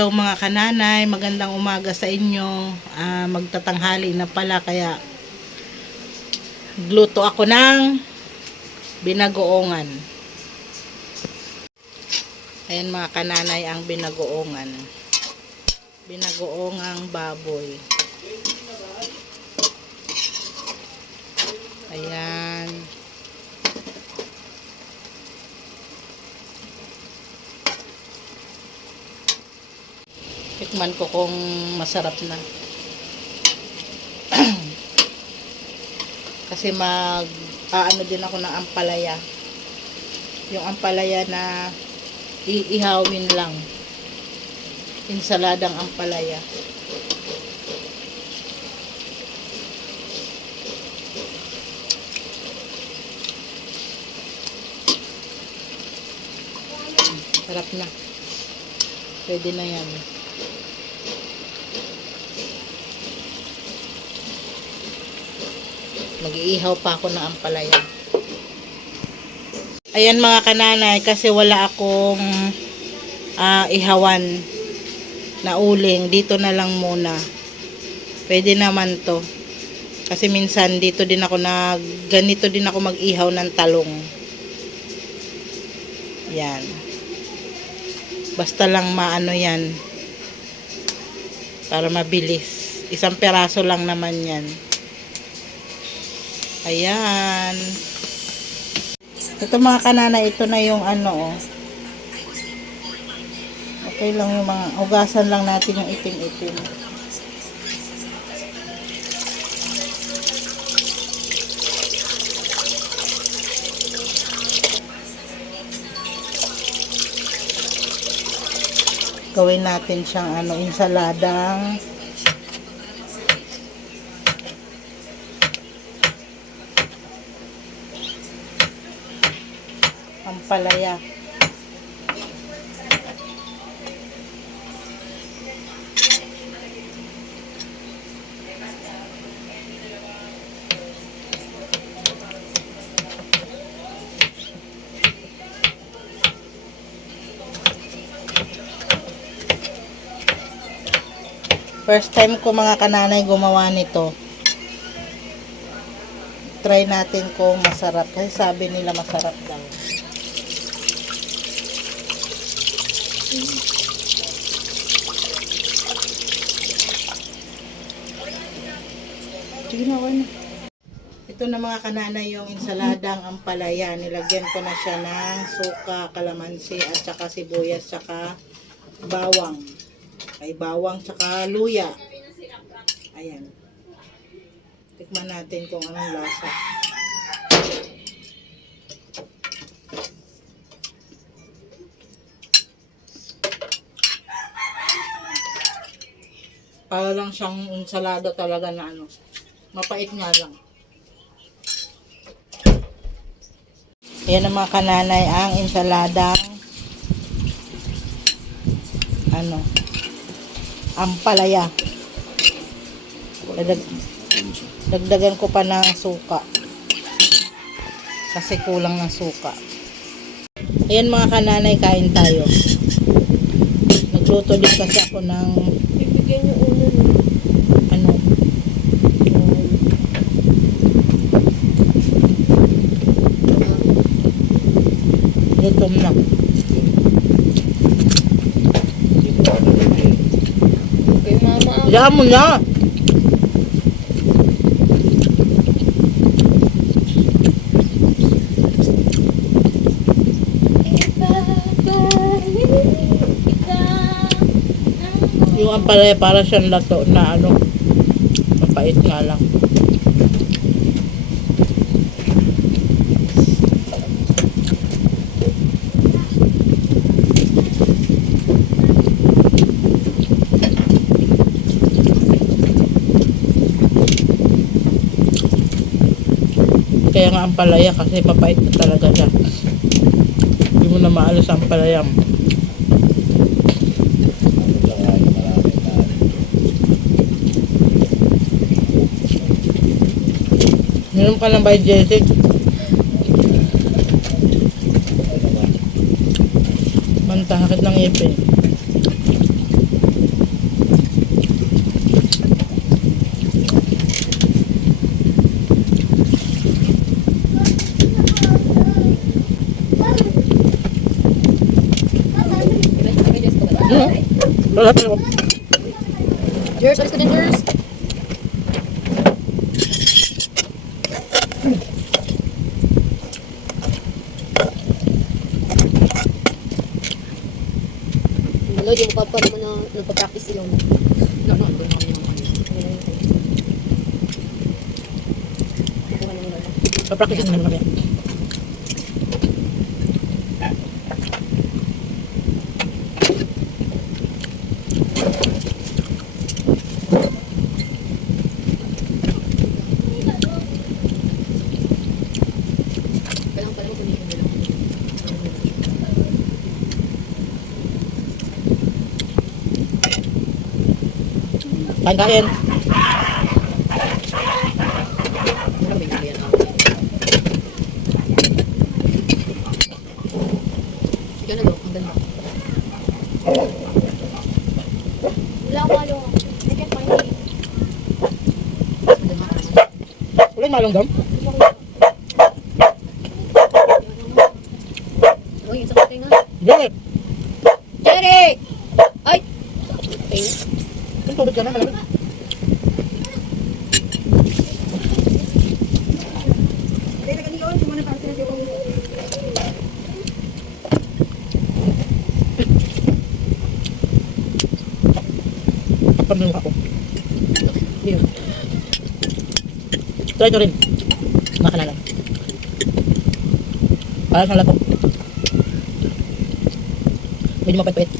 Hello mga kananay, magandang umaga sa inyo. Magtatanghali na pala kaya gluto ako ng binagoongan. Ayan mga kananay ang binagoongan. Binagoongang baboy. Ayan. Tikman ko kung masarap na. Kasi ano din ako ng ampalaya. Yung ampalaya na iihawin lang. Insaladang ampalaya. Sarap na. Pwede na yan. Mag-iihaw pa ako ng ampalaya. Ayan mga kananay, kasi wala akong ihawan na uling. Dito na lang muna. Pwede naman to. Kasi minsan dito din ako ganito din ako mag-ihaw ng talong. Yan. Basta lang maano yan. Para mabilis. Isang peraso lang naman yan. Ayan. Ito mga kanana, ito na yung ano, oh. Okay lang yung mga, hugasan lang natin yung itim-itim. Gawin natin siyang ano, insaladang ampalaya. First time ko mga kananay gumawa nito. Try natin kung masarap. Kasi sabi nila masarap daw. Sige na, ano. Ito na mga kananay yung insaladang ampalaya. Nilagyan ko na siya ng suka, kalamansi, at saka sibuyas, saka bawang. Ay bawang, saka luya. Ayan. Tikman natin kung anong lasa. Para lang siyang ensalada talaga na ano. Mapait nga lang. Ayan ang mga kananay ang ensaladang ano, ampalaya. Dagdagan ko pa ng suka. Kasi kulang ng suka. Ayan mga kananay, kain tayo. Nagluto din kasi ako ng bibigyan nyo ulo ano, gutom na. kay mama. Diyan mo na. Yung ampalaya para siyang lato na ano, mapait nga lang. Kaya nga ampalaya kasi mapait na talaga siya. Hindi mo na maalas ang ampalaya. Meron ka ng biogetic. Mantakit ng ipin. Cheers, alis ko din, cheers. Hello, di mo pa naman na nagpa-practice sila. Pa-practice naman kami. Kailangan pala mag-ulitin nila. Kain-kain. Ikaw na, ang ganda. Wala ko alo. I can't find it. Ang ganda naman. Wala yung malong dam? Uy, yung sakit nga. Hindi. Jerry! Ay! Ay! Yung tubig ka na, malamig. Pagpagdunok ako. Hindi naman. Try nyo rin. Mga kanala. Parang nalapo. Medyo mapait-pait.